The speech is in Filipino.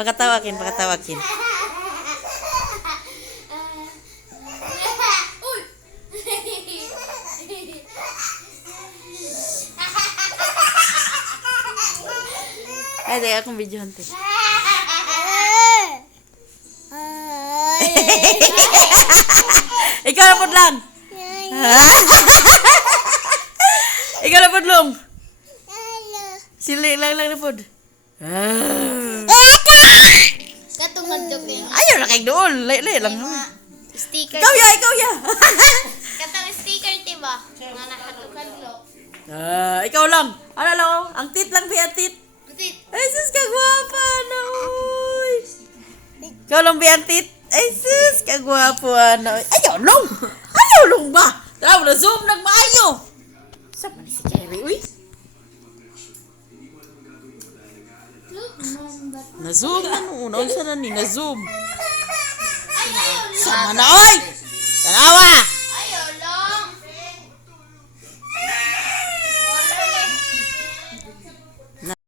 Pakatawakin, pakatawakin. Ay, teka akong video hante. Ikaw na pudlang. Ikaw na pudlong. Sili lang na pud. Katungad do kay. Ayaw na kay doon. Lay lang naman. Sticker. Ikaw ya. Katong sticker diba? Nga nakatugad-lok. Ikaw lang. Ano lang? Ang tit lang, Bea, tit. Butit. Ay, sus, kagwapa na, uy. Ikaw lang, Bea, tit. Ay, sus, kagwapa na. Ayaw long ba? Tara, na zoom, nagmaayo. Saan man si Kerry, uy? Na-zoom na noon. Ano saan na ni? Na-zoom. Saan na, oy? Tanawa!